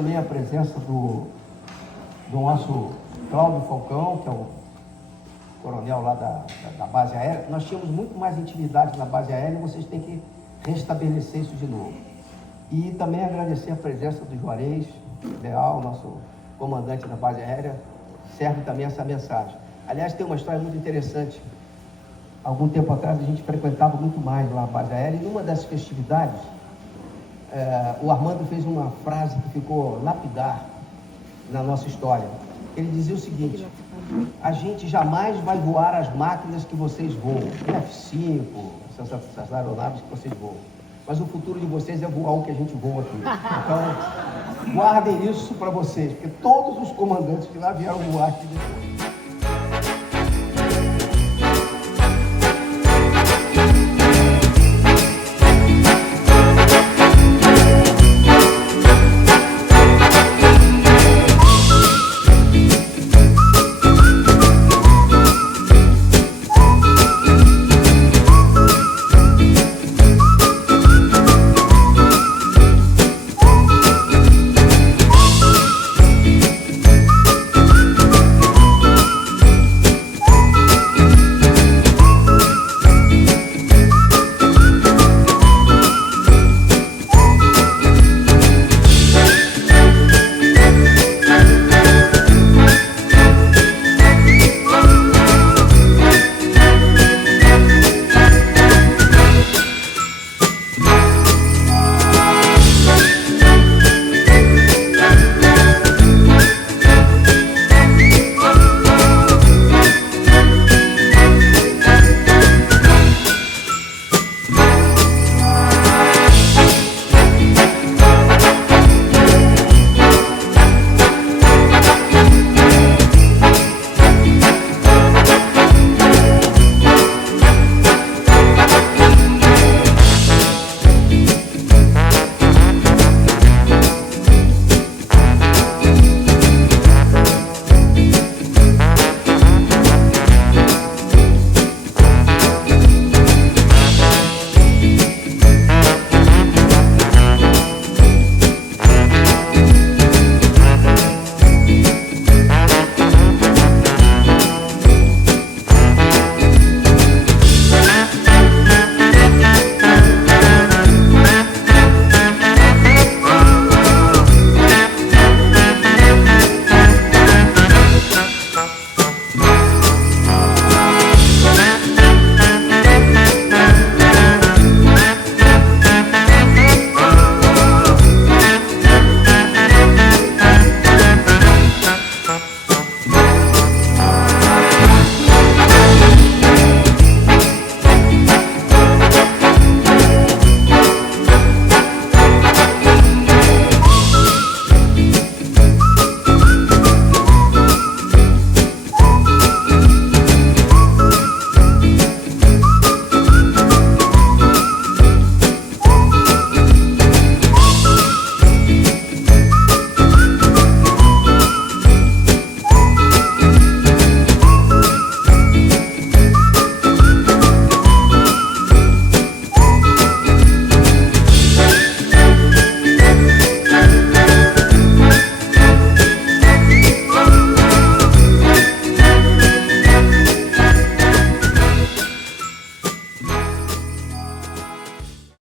também a presença do nosso Cláudio Falcão, que é o coronel lá da base aérea. Nós tínhamos muito mais intimidade na base aérea e vocês têm que restabelecer isso de novo. E também agradecer a presença do Juarez Leal, nosso comandante da base aérea, serve também essa mensagem. Aliás, tem uma história muito interessante. Algum tempo atrás a gente frequentava muito mais lá a base aérea e numa das festividades, o Armando fez uma frase que ficou lapidar na nossa história. Ele dizia o seguinte: a gente jamais vai voar as máquinas que vocês voam, F-5, essas aeronaves que vocês voam. Mas o futuro de vocês é voar o que a gente voa aqui. Então, guardem isso para vocês, porque todos os comandantes de lá vieram voar aqui depois.